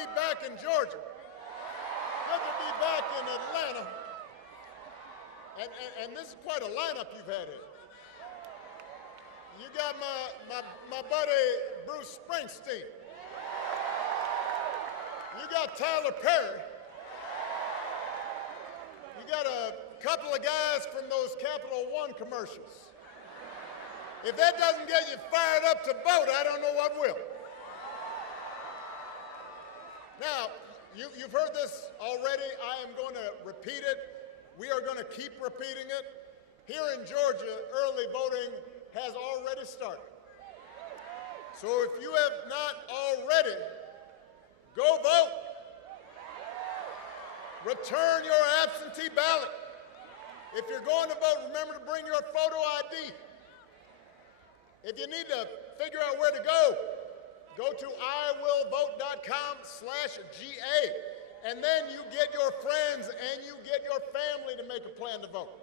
be back in Georgia. Good to be back in Atlanta. And this is quite a lineup you've had here. You got my buddy Bruce Springsteen. You got Tyler Perry. You got a couple of guys from those Capital One commercials. If that doesn't get you fired up to vote, I don't know what will. Now, you've heard this already. I am going to repeat it. We are going to keep repeating it. Here in Georgia, early voting has already started. So if you have not already, go vote. Return your absentee ballot. If you're going to vote, remember to bring your photo ID. If you need to figure out where to go to iwillvote.com/GA, and then you get your friends and you get your family to make a plan to vote.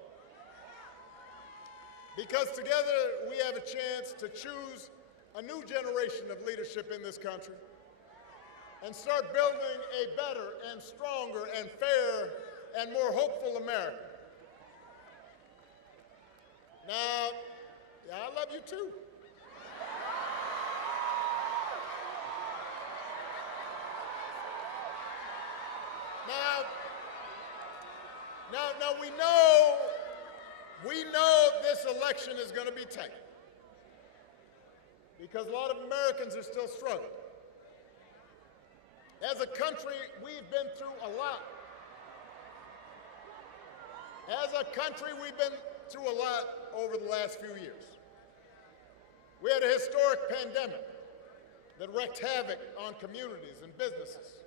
Because together we have a chance to choose a new generation of leadership in this country and start building a better and stronger and fair and more hopeful America. Now, I love you too. Now we know this election is going to be tight because a lot of Americans are still struggling. As a country, we've been through a lot. As a country, we've been through a lot over the last few years. We had a historic pandemic that wreaked havoc on communities and businesses.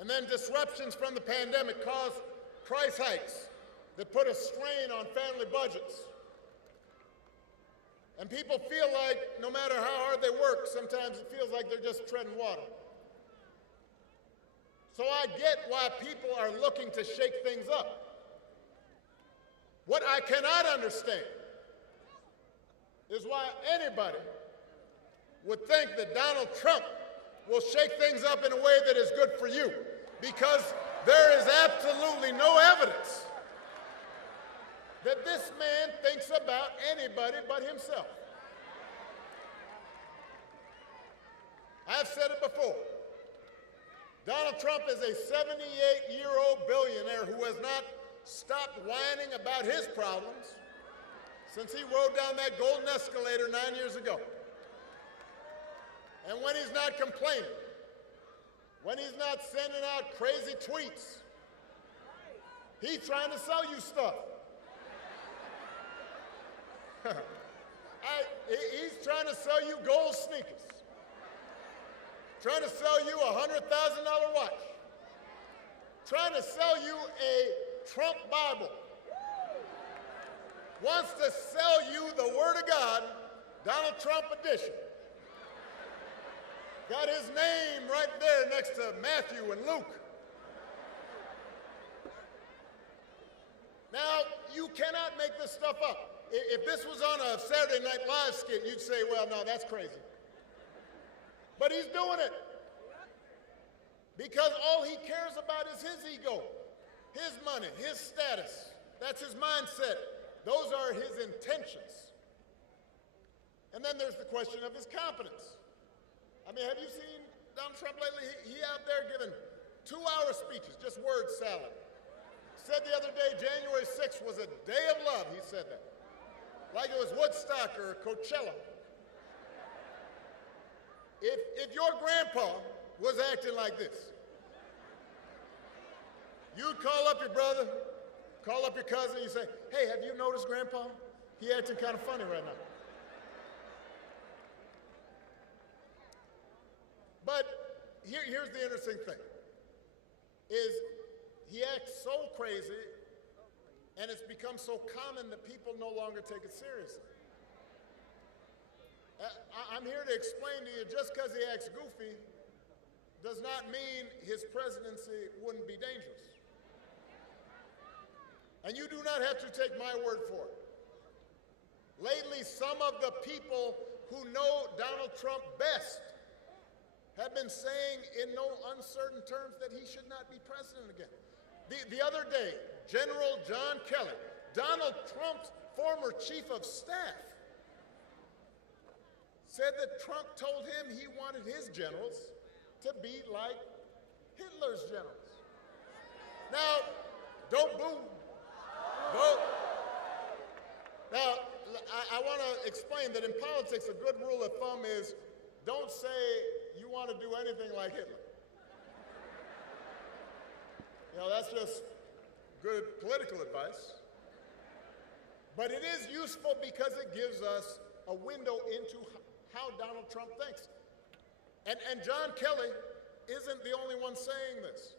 And then disruptions from the pandemic caused price hikes that put a strain on family budgets. And people feel like no matter how hard they work, sometimes it feels like they're just treading water. So I get why people are looking to shake things up. What I cannot understand is why anybody would think that Donald Trump will shake things up in a way that is good for you, because there is absolutely no evidence that this man thinks about anybody but himself. I've said it before. Donald Trump is a 78-year-old billionaire who has not stopped whining about his problems since he rode down that golden escalator 9 years ago. And when he's not complaining, when he's not sending out crazy tweets, he's trying to sell you stuff. He's trying to sell you gold sneakers, trying to sell you a $100,000 watch, trying to sell you a Trump Bible, wants to sell you the Word of God, Donald Trump edition. Got his name right there next to Matthew and Luke. Now, you cannot make this stuff up. If this was on a Saturday Night Live skit, you'd say, well, no, that's crazy. But he's doing it because all he cares about is his ego, his money, his status. That's his mindset. Those are his intentions. And then there's the question of his competence. I mean, have you seen Donald Trump lately? He out there giving 2-hour speeches, just word salad. Said the other day, January 6th was a day of love, he said that. Like it was Woodstock or Coachella. If your grandpa was acting like this, you'd call up your brother, call up your cousin, you say, hey, have you noticed Grandpa? He acting kind of funny right now. But here's the interesting thing, is he acts so crazy and it's become so common that people no longer take it seriously. I'm here to explain to you, just because he acts goofy does not mean his presidency wouldn't be dangerous. And you do not have to take my word for it. Lately, some of the people who know Donald Trump best have been saying in no uncertain terms that he should not be president again. The other day, General John Kelly, Donald Trump's former chief of staff, said that Trump told him he wanted his generals to be like Hitler's generals. Now, don't boo. Vote. Now, I want to explain that in politics, a good rule of thumb is don't say you want to do anything like Hitler. You know, that's just good political advice. But it is useful because it gives us a window into how Donald Trump thinks. And John Kelly isn't the only one saying this.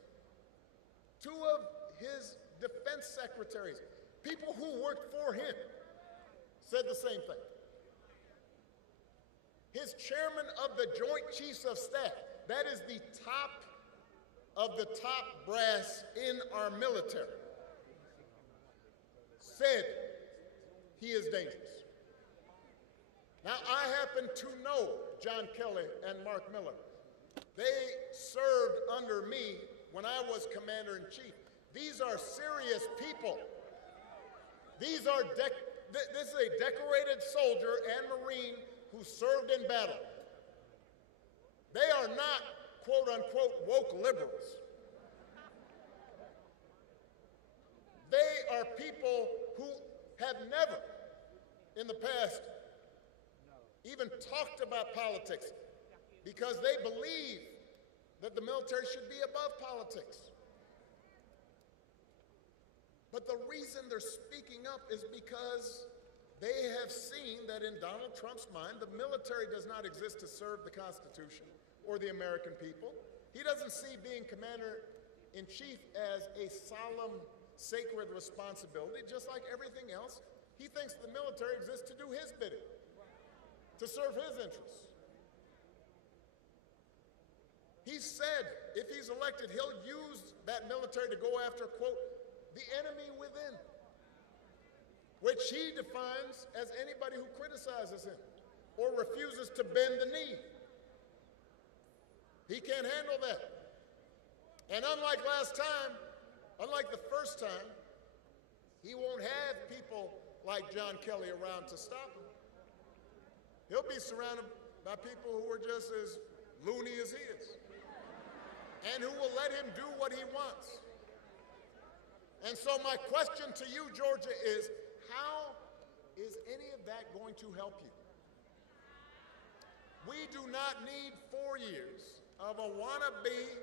Two of his defense secretaries, people who worked for him, said the same thing. His chairman of the Joint Chiefs of Staff, that is the top of the top brass in our military, said he is dangerous. Now, I happen to know John Kelly and Mark Miller. They served under me when I was commander-in-chief. These are serious people. This is a decorated soldier and Marine who served in battle. They are not, quote-unquote, woke liberals. They are people who have never, in the past, even talked about politics because they believe that the military should be above politics. But the reason they're speaking up is because they have seen that in Donald Trump's mind, the military does not exist to serve the Constitution or the American people. He doesn't see being commander-in-chief as a solemn, sacred responsibility, just like everything else. He thinks the military exists to do his bidding, to serve his interests. He said if he's elected, he'll use that military to go after, quote, the enemy within, which he defines as anybody who criticizes him or refuses to bend the knee. He can't handle that. And unlike last time, unlike the first time, he won't have people like John Kelly around to stop him. He'll be surrounded by people who are just as loony as he is and who will let him do what he wants. And so my question to you, Georgia, is how is any of that going to help you? We do not need 4 years of a wannabe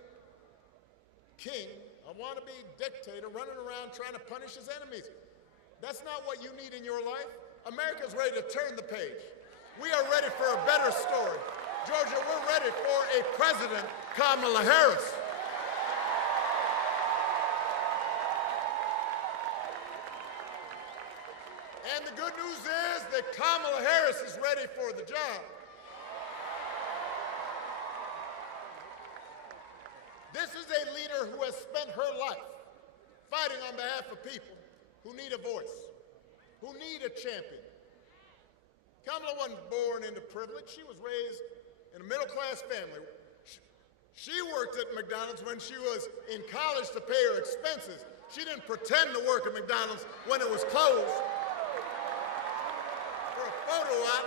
king, a wannabe dictator running around trying to punish his enemies. That's not what you need in your life. America's ready to turn the page. We are ready for a better story. Georgia, we're ready for a president, Kamala Harris. And the good news is that Kamala Harris is ready for the job. This is a leader who has spent her life fighting on behalf of people who need a voice, who need a champion. Kamala wasn't born into privilege. She was raised in a middle-class family. She worked at McDonald's when she was in college to pay her expenses. She didn't pretend to work at McDonald's when it was closed for a photo op.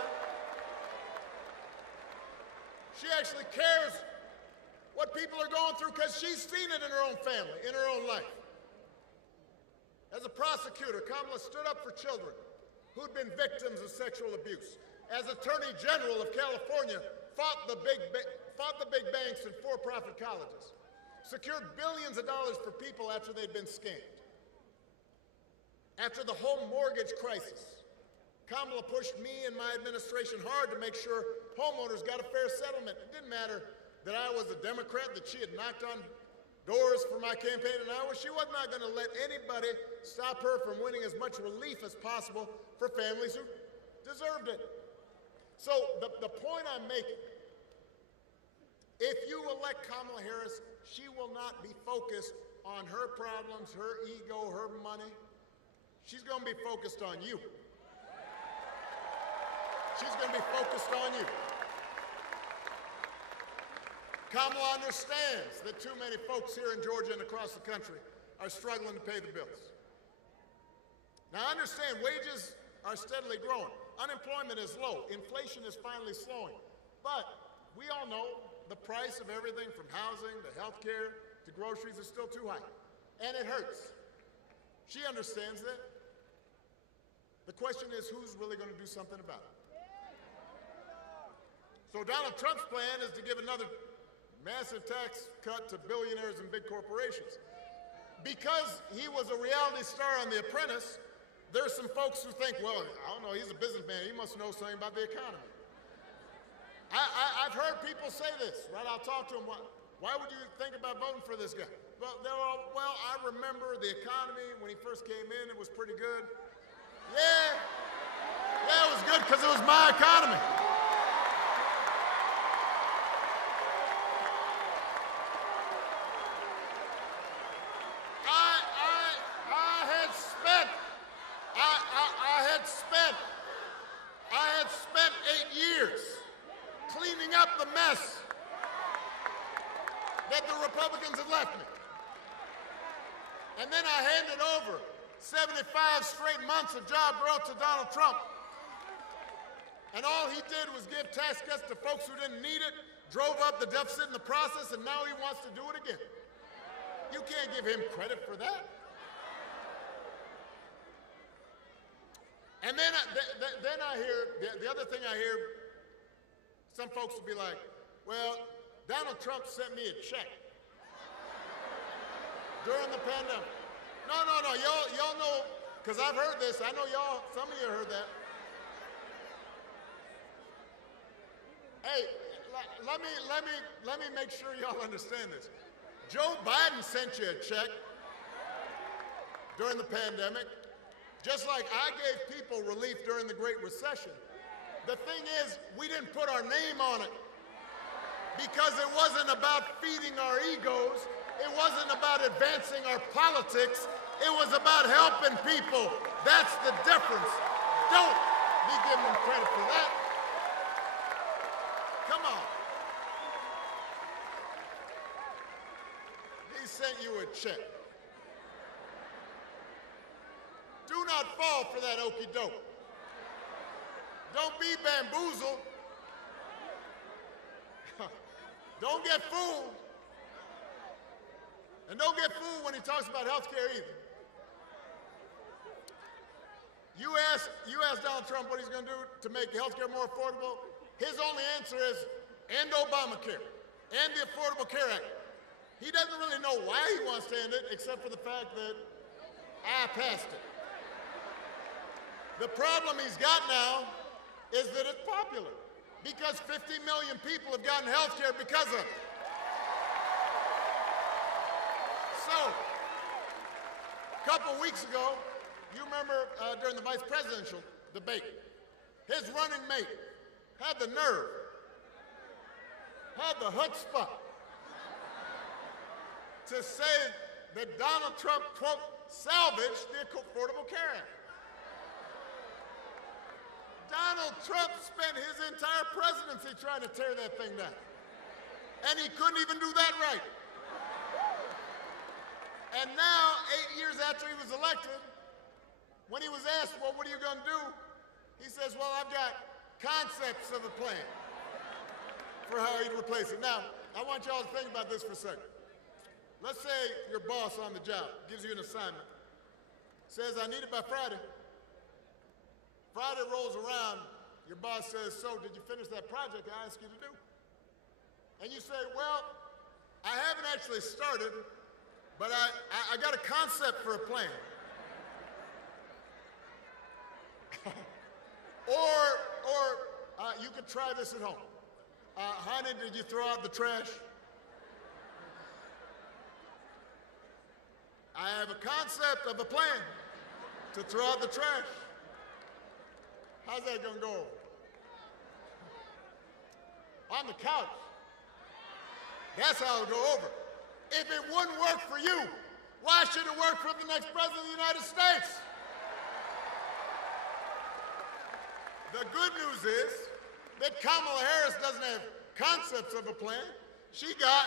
She actually cares what people are going through because she's seen it in her own family, in her own life. As a prosecutor, Kamala stood up for children who'd been victims of sexual abuse. As Attorney General of California, fought the big banks and for-profit colleges, secured billions of dollars for people after they'd been scammed. After the home mortgage crisis, Kamala pushed me and my administration hard to make sure homeowners got a fair settlement. It didn't matter that I was a Democrat, that she had knocked on doors for my campaign in Iowa. She was not going to let anybody stop her from winning as much relief as possible for families who deserved it. So the point I'm making, if you elect Kamala Harris, she will not be focused on her problems, her ego, her money. She's going to be focused on you. She's going to be focused on you. Kamala understands that too many folks here in Georgia and across the country are struggling to pay the bills. Now, I understand wages are steadily growing. Unemployment is low. Inflation is finally slowing. But we all know the price of everything from housing to health care to groceries is still too high. And it hurts. She understands that. The question is, who's really going to do something about it? So Donald Trump's plan is to give another massive tax cut to billionaires and big corporations. Because he was a reality star on The Apprentice, there's some folks who think, well, I don't know, he's a businessman, he must know something about the economy. I've heard people say this, right? I'll talk to them, why would you think about voting for this guy? Well, I remember the economy when he first came in, it was pretty good. Yeah, it was good because it was my economy. I had spent 8 years cleaning up the mess that the Republicans had left me. And then I handed over 75 straight months of job growth to Donald Trump. And all he did was give tax cuts to folks who didn't need it, drove up the deficit in the process, and now he wants to do it again. You can't give him credit for that. And then I hear, the other thing I hear, some folks will be like, well, Donald Trump sent me a check during the pandemic. No, y'all know, because I've heard this, I know y'all, some of you heard that. Hey, let me make sure y'all understand this. Joe Biden sent you a check during the pandemic, just like I gave people relief during the Great Recession. The thing is, we didn't put our name on it because it wasn't about feeding our egos. It wasn't about advancing our politics. It was about helping people. That's the difference. Don't be giving them credit for that. Come on. He sent you a check. Do not fall for that okie doke. Don't be bamboozled. Don't get fooled. And don't get fooled when he talks about health care either. You ask Donald Trump what he's going to do to make health care more affordable. His only answer is, end Obamacare, and the Affordable Care Act. He doesn't really know why he wants to end it, except for the fact that I passed it. The problem he's got now is that it's popular, because 50 million people have gotten health care because of it. So, a couple weeks ago, you remember during the vice presidential debate, his running mate had the nerve, had the chutzpah to say that Donald Trump, quote, salvaged the Affordable Care Act. Donald Trump spent his entire presidency trying to tear that thing down. And he couldn't even do that right. And now, 8 years after he was elected, when he was asked, well, what are you going to do? He says, well, I've got concepts of a plan for how he'd replace it. Now, I want y'all to think about this for a second. Let's say your boss on the job gives you an assignment, says, I need it by Friday. Friday rolls around, your boss says, so did you finish that project I asked you to do? And you say, well, I haven't actually started, but I got a concept for a plan. Or you could try this at home. Honey, did you throw out the trash? I have a concept of a plan to throw out the trash. How's that gonna go over? On the couch. That's how it'll go over. If it wouldn't work for you, why should it work for the next president of the United States? The good news is that Kamala Harris doesn't have concepts of a plan. She got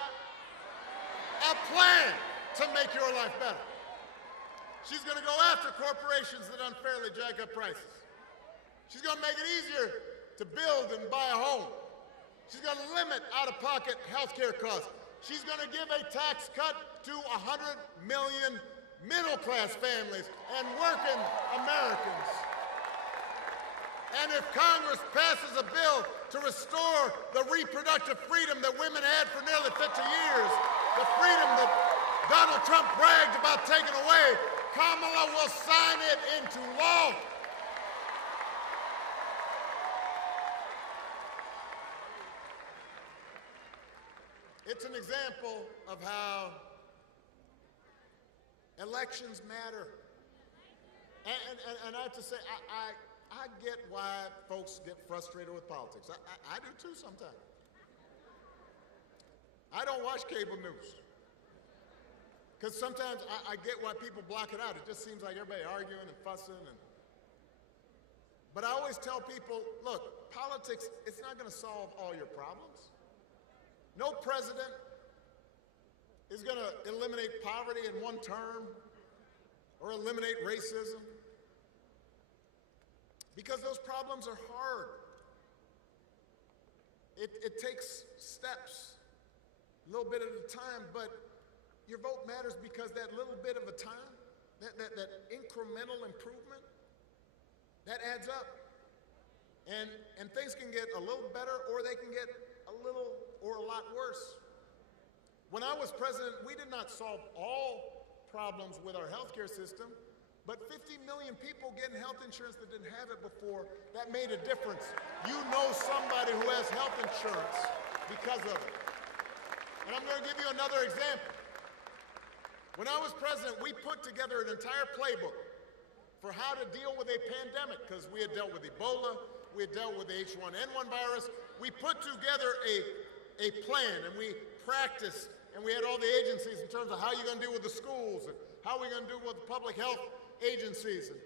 a plan to make your life better. She's going to go after corporations that unfairly jack up prices. She's going to make it easier to build and buy a home. She's going to limit out-of-pocket health care costs. She's going to give a tax cut to 100 million middle-class families and working Americans. And if Congress passes a bill to restore the reproductive freedom that women had for nearly 50 years, the freedom that Donald Trump bragged about taking away, Kamala will sign it into law. It's an example of how elections matter. And I have to say, I get why folks get frustrated with politics. I do too sometimes. I don't watch cable news. Because sometimes I get why people block it out. It just seems like everybody arguing and fussing. But I always tell people, look, politics, it's not going to solve all your problems. No president is going to eliminate poverty in one term or eliminate racism, because those problems are hard. It takes steps, a little bit at a time, but your vote matters because that little bit of a time, that incremental improvement, that adds up. And things can get a little better, or they can get a little or a lot worse. When I was president, we did not solve all problems with our healthcare system, but 50 million people getting health insurance that didn't have it before, that made a difference. You know somebody who has health insurance because of it. And I'm going to give you another example. When I was president, we put together an entire playbook for how to deal with a pandemic, because we had dealt with Ebola, we had dealt with the H1N1 virus. We put together a plan, and we practiced, and we had all the agencies in terms of how you're going to deal with the schools, and how we're going to deal with the public health agencies. And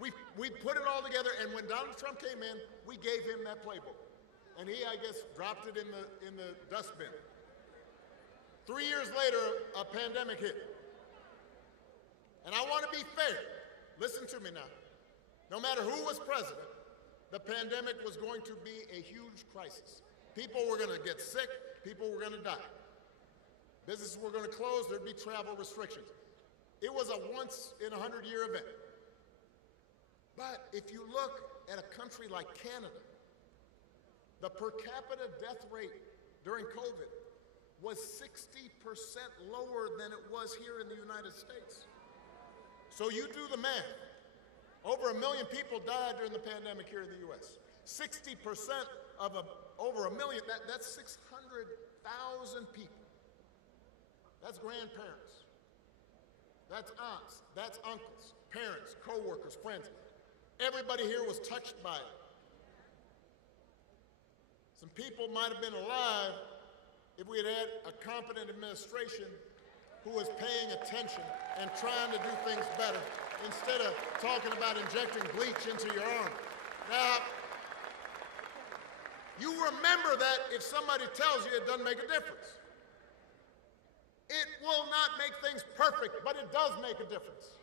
we put it all together, and when Donald Trump came in, we gave him that playbook. And he, I guess, dropped it in the dustbin. 3 years later, a pandemic hit. And I want to be fair. Listen to me now. No matter who was president, the pandemic was going to be a huge crisis. People were going to get sick. People were going to die. Businesses were going to close. There'd be travel restrictions. It was a once-in-a-100-year event. But if you look at a country like Canada, the per capita death rate during COVID was 60% lower than it was here in the United States. So you do the math. Over 1 million people died during the pandemic here in the U.S. 60% of over 1 million, that's 600,000 people. That's grandparents. That's aunts. That's uncles, parents, co-workers, friends. Everybody here was touched by it. Some people might have been alive if we had had a competent administration who was paying attention and trying to do things better, instead of talking about injecting bleach into your arm. Now, you remember that if somebody tells you it doesn't make a difference. It will not make things perfect, but it does make a difference.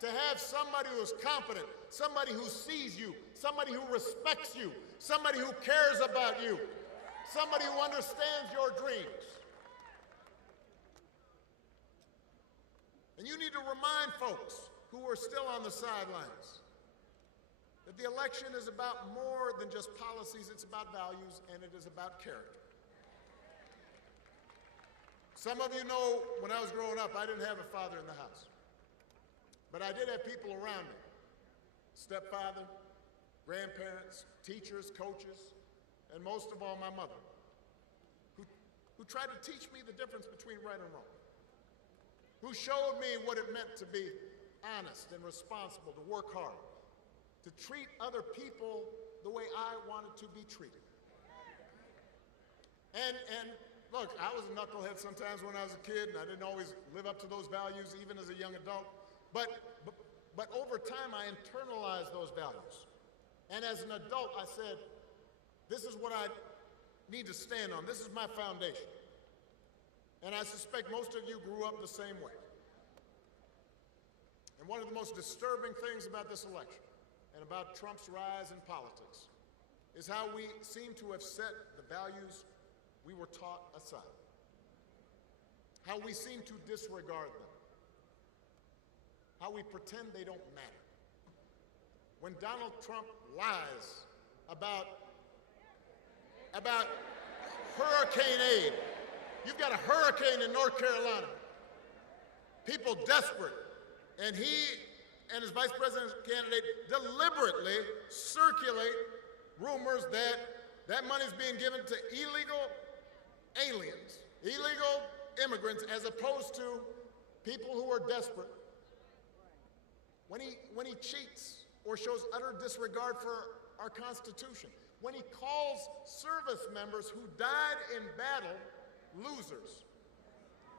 To have somebody who is competent, somebody who sees you, somebody who respects you, somebody who cares about you, somebody who understands your dreams. And you need to remind folks who are still on the sidelines that the election is about more than just policies. It's about values, and it is about character. Some of you know when I was growing up, I didn't have a father in the house. But I did have people around me. Stepfather, grandparents, teachers, coaches, and most of all, my mother, who tried to teach me the difference between right and wrong, who showed me what it meant to be honest and responsible, to work hard, to treat other people the way I wanted to be treated. And look, I was a knucklehead sometimes when I was a kid, and I didn't always live up to those values, even as a young adult. But over time, I internalized those values. And as an adult, I said, this is what I need to stand on. This is my foundation. And I suspect most of you grew up the same way. And one of the most disturbing things about this election and about Trump's rise in politics is how we seem to have set the values we were taught aside, how we seem to disregard them, how we pretend they don't matter. When Donald Trump lies about hurricane aid, you've got a hurricane in North Carolina, people desperate, and he and his vice president's candidate deliberately circulate rumors that that money's being given to illegal aliens, illegal immigrants, as opposed to people who are desperate. When he cheats or shows utter disregard for our Constitution, when he calls service members who died in battle losers,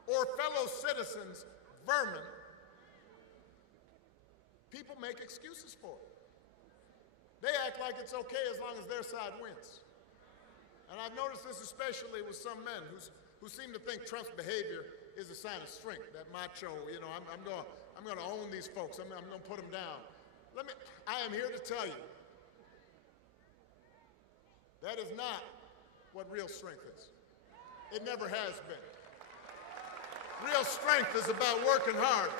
or fellow citizens vermin, people make excuses for it. They act like it's okay as long as their side wins. And I've noticed this especially with some men who seem to think Trump's behavior is a sign of strength, that macho, I'm going to own these folks, I'm going to put them down. I am here to tell you, that is not what real strength is. It never has been. Real strength is about working hard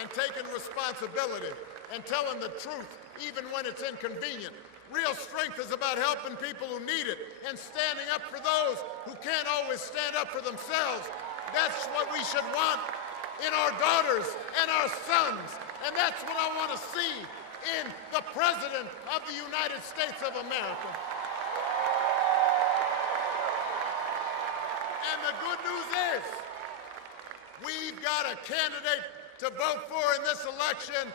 and taking responsibility and telling the truth even when it's inconvenient. Real strength is about helping people who need it and standing up for those who can't always stand up for themselves. That's what we should want in our daughters and our sons. And that's what I want to see in the President of the United States of America. And the good news is, we've got a candidate to vote for in this election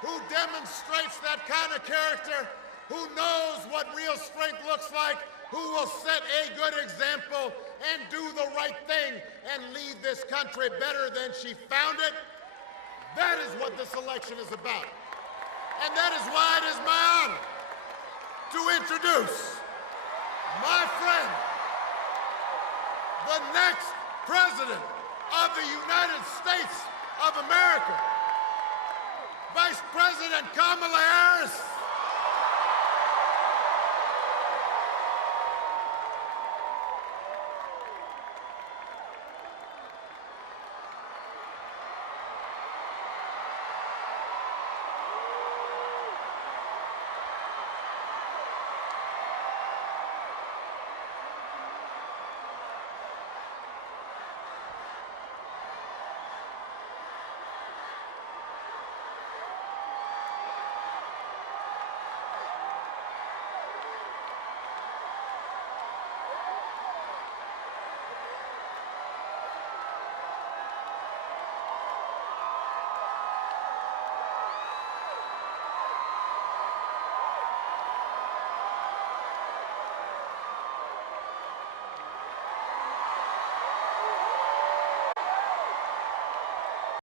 who demonstrates that kind of character, who knows what real strength looks like, who will set a good example and do the right thing and lead this country better than she found it. That is what this election is about. And that is why it is my honor to introduce my friend, the next President of the United States of America, Vice President Kamala Harris.